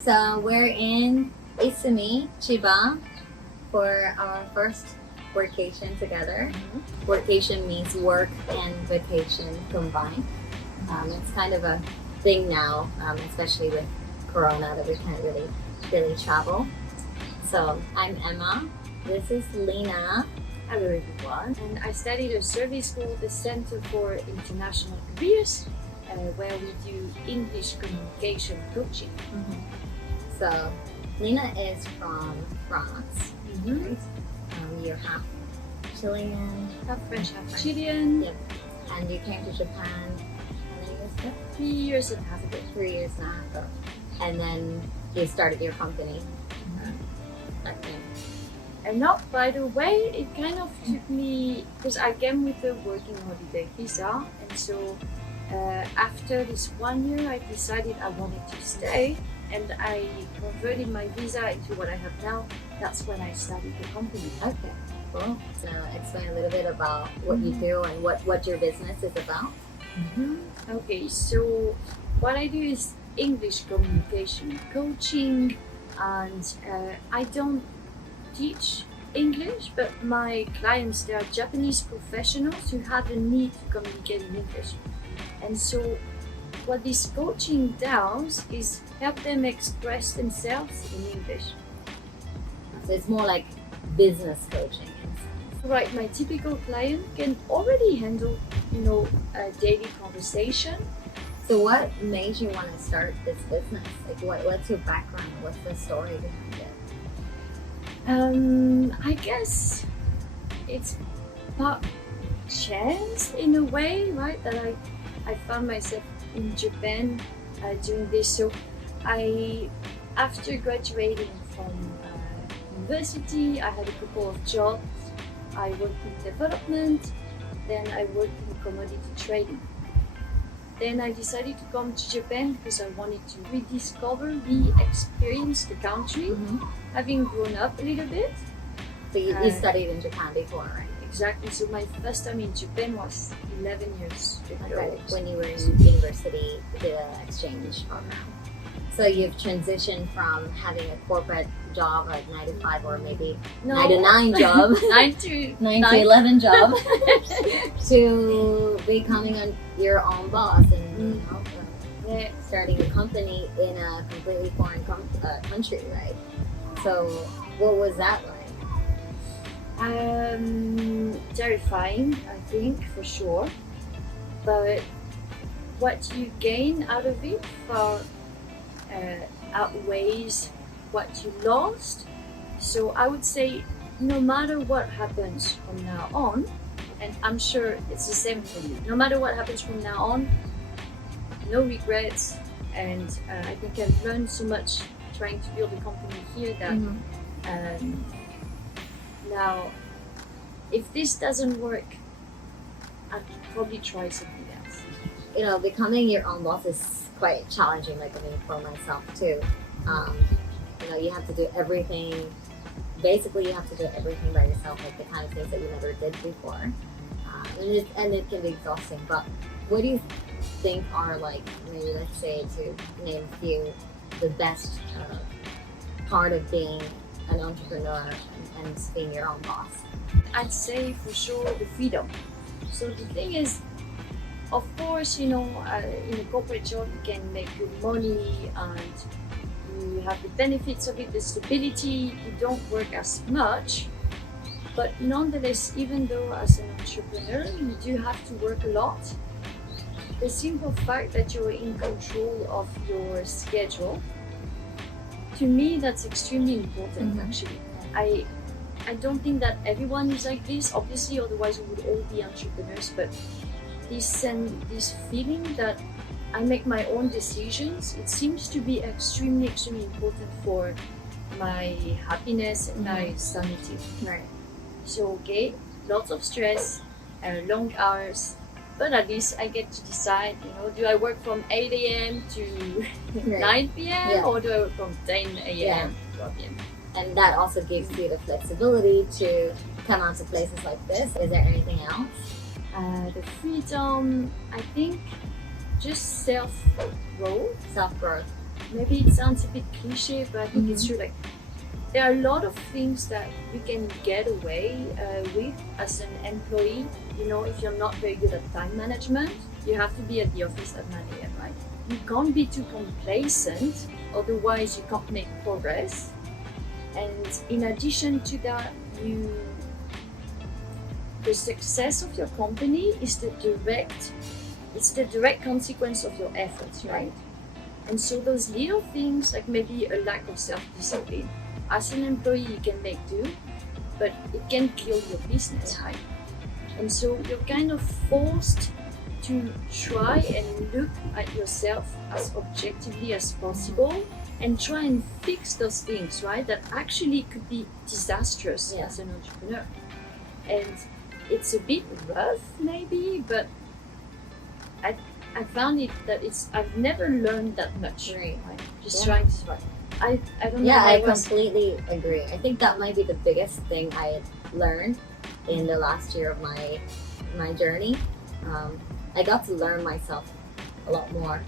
So we're in Isumi, Chiba for our first workation together. Workation means work and vacation combined. It's kind of a thing now, especially with Corona, that we can't really travel. So I'm Emma. This is Lina. Hello everyone. And I studied a service called the Center for International Careers, where we do English communication coaching. So Lina is from France. Right? You're half Chilean. Half French, half Chilean. Yep. And you came to Japan how many years ago? 3 years and a half ago. 3 years and a half ago. And then you started your company. And not, by the way, it kind of took me, because I came with a working holiday visa, and so after this 1 year I decided I wanted to stay, and I converted my visa into what I have now. That's when I started the company. Okay, cool. So explain a little bit about what you do and what your business is about. Okay, so what I do is English communication coaching, and I don't teach English, but my clients, they are Japanese professionals who have a need to communicate in English. And so what this coaching does is help them express themselves in English. So it's more like business coaching. Right, my typical client can already handle, a daily conversation. So what made you want to start this business? Like what's your background? What's the story behind it? I guess it's about chance in a way, right? That I found myself in Japan doing this. So after graduating from university, I had a couple of jobs. I worked in development, then I worked in commodity trading. Then I decided to come to Japan because I wanted to rediscover, re-experience the country, having grown up a little bit. So you studied in Japan before, right? Exactly. So my first time in Japan was 11 years ago. Okay. When you were in university, you did an exchange program. So you've transitioned from having a corporate job, like 9 to 5, or maybe 9 to 9 job, 9 to 11 job, to becoming your own boss and starting a company in a completely foreign country, right? So what was that like? Terrifying, I think, for sure. But what you gain out of it far outweighs what you lost. So I would say, no matter what happens from now on, and I'm sure it's the same for you, no matter what happens from now on, no regrets. And I think I've learned so much trying to build a company here that now, if this doesn't work, I could probably try something else. Becoming your own boss is quite challenging, like for myself too. You have to do everything. Basically, you have to do everything by yourself, like the kind of things that you never did before. And it can be exhausting. But what do you think are, like, maybe let's say, to name a few, the best part of being an entrepreneur and being your own boss? I'd say for sure the freedom. So the thing is, of course, in a corporate job you can make good money and you have the benefits of it, the stability, you don't work as much. But nonetheless, even though as an entrepreneur you do have to work a lot, the simple fact that you're in control of your schedule, to me that's extremely important actually. I don't think that everyone is like this, obviously, otherwise we would all be entrepreneurs, but this feeling that I make my own decisions, it seems to be extremely important for my happiness and my sanity. Right. So okay, lots of stress, long hours, but at least I get to decide, do I work from 8 a.m. to 9 p.m. or do I work from 10 a.m. to 12 p.m. And that also gives you the flexibility to come out to places like this. Is there anything else? The freedom, I think, just self-growth. maybe it sounds a bit cliche, but I think it's true. Like, there are a lot of things that you can get away with as an employee. You know, if you're not very good at time management, you have to be at the office at 9 a.m., right? You can't be too complacent, otherwise you can't make progress. And in addition to that, the success of your company is the direct consequence of your efforts, right? And so those little things, like maybe a lack of self-discipline, as an employee you can make do, but it can kill your business, right? And so you're kind of forced to try and look at yourself as objectively as possible and try and fix those things, right? That actually could be disastrous as an entrepreneur. And it's a bit rough maybe, but I found it that I've never learned that much. Right. Just trying to survive. I don't know. Yeah, I completely agree. I think that might be the biggest thing I learned in the last year of my journey. I got to learn myself a lot more.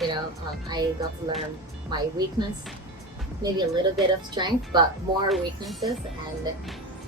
You know, I got to learn my weakness, maybe a little bit of strength, but more weaknesses, and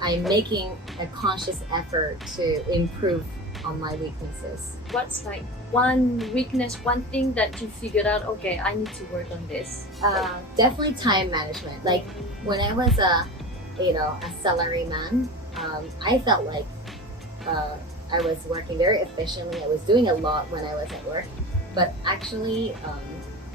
I'm making a conscious effort to improve on my weaknesses. What's like one weakness, one thing that you figured out, okay, I need to work on this? Definitely time management. Like when I was a salary man, I felt like I was working very efficiently. I was doing a lot when I was at work, but actually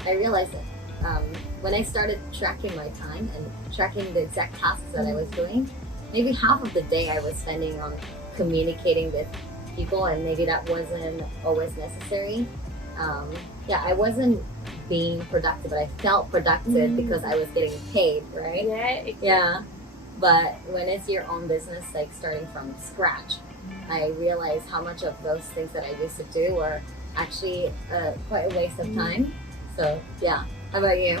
I realized that when I started tracking my time and tracking the exact tasks that I was doing, maybe half of the day I was spending on communicating with people, and maybe that wasn't always necessary. I wasn't being productive, but I felt productive because I was getting paid, right? Yeah, exactly. Yeah. But when it's your own business, like starting from scratch, I realized how much of those things that I used to do were actually quite a waste of time. So yeah, how about you?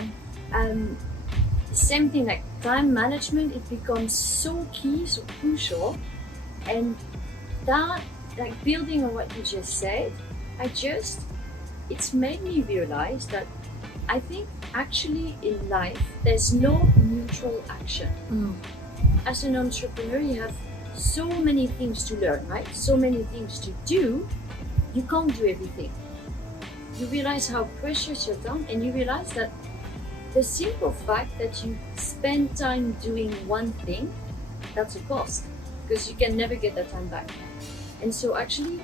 Same thing, like time management, it becomes so key, so crucial. And that, like building on what you just said, it's made me realize that I think actually in life, there's no neutral action. As an entrepreneur, you have so many things to learn, right? So many things to do. You can't do everything. You realize how precious your time, and you realize that the simple fact that you spend time doing one thing, that's a cost, because you can never get that time back. And so actually,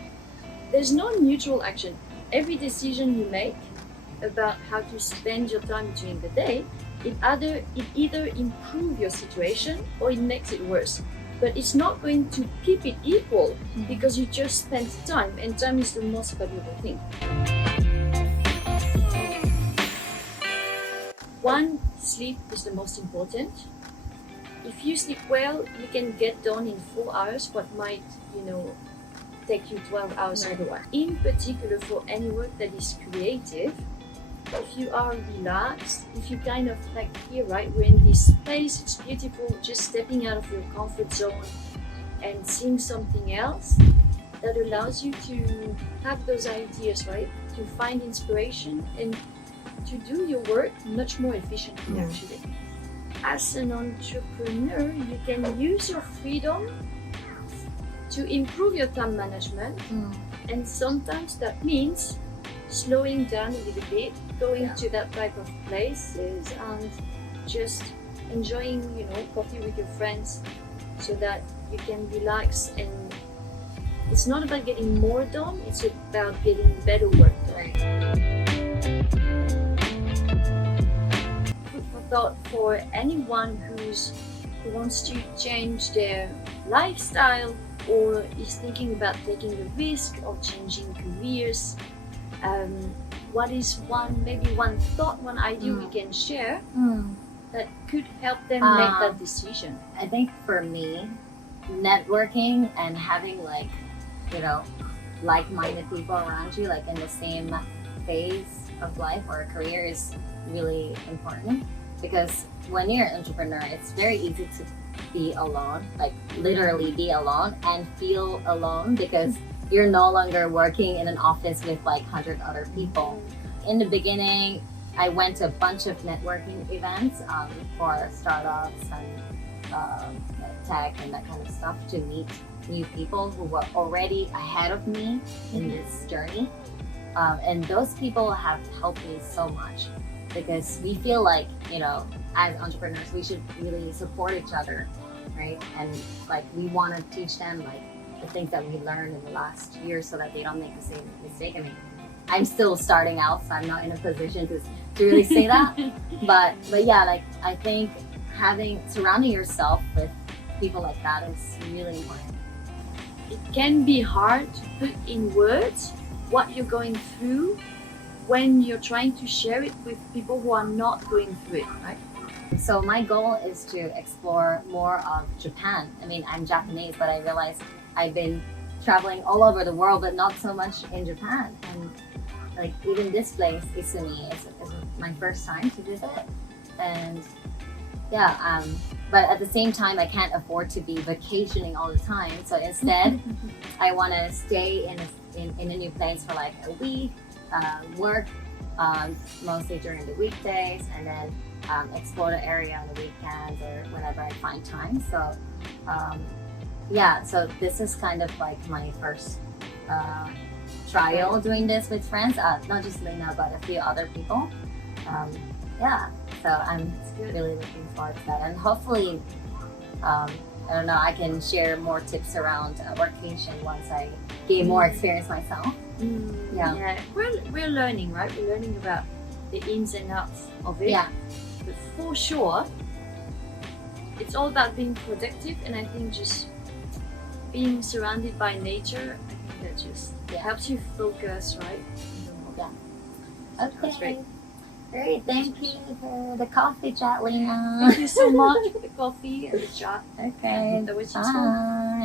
there's no neutral action. Every decision you make about how to spend your time during the day, it either improves your situation or it makes it worse. But it's not going to keep it equal because you just spent time, and time is the most valuable thing. One, sleep is the most important. If you sleep well, you can get done in 4 hours what might, take you 12 hours otherwise. In particular, for any work that is creative, if you are relaxed, if you kind of like here, right, we're in this place, it's beautiful, just stepping out of your comfort zone and seeing something else, that allows you to have those ideas, right, to find inspiration and to do your work much more efficiently, actually. As an entrepreneur, you can use your freedom to improve your time management, and sometimes that means slowing down a little bit, going to that type of places and just enjoying, coffee with your friends so that you can relax. And it's not about getting more done, it's about getting better work done. Food for thought for anyone who wants to change their lifestyle or is thinking about taking the risk of changing careers. What is one thought, one idea we can share that could help them make that decision? I think for me, networking and having like-minded people around you, like in the same phase of life or a career, is really important, because when you're an entrepreneur, it's very easy to be alone, like literally be alone and feel alone, because you're no longer working in an office with like 100 other people. In the beginning, I went to a bunch of networking events for startups and tech and that kind of stuff to meet new people who were already ahead of me in this journey. And those people have helped me so much because we feel like, you know, as entrepreneurs, we should really support each other, right? And like we want to teach them like the things that we learned in the last year so that they don't make the same mistake. I mean, I'm still starting out, so I'm not in a position to really say that. But yeah, like I think surrounding yourself with people like that is really important. It can be hard to put in words what you're going through when you're trying to share it with people who are not going through it, right? So my goal is to explore more of Japan. I mean, I'm Japanese, but I realized I've been traveling all over the world, but not so much in Japan. And like even this place, Isumi, is my first time to visit. And yeah, but at the same time, I can't afford to be vacationing all the time. So instead, I want to stay in a new place for like a week, work mostly during the weekdays, and then explore the area on the weekends or whenever I find time. So yeah, so this is kind of like my first trial doing this with friends, not just Lina, but a few other people. Yeah, so I'm really looking forward to that, and hopefully, I don't know, I can share more tips around workation once I gain more experience myself. Yeah, we're learning, right? We're learning about the ins and outs of it. Yeah. But for sure, it's all about being productive, and I think just being surrounded by nature, I think that just helps you focus, right? Yeah. That's Okay. great. Great. Thank you for the coffee chat, Lina. Thank you so much for the coffee and the chat. Okay. That was useful. Bye.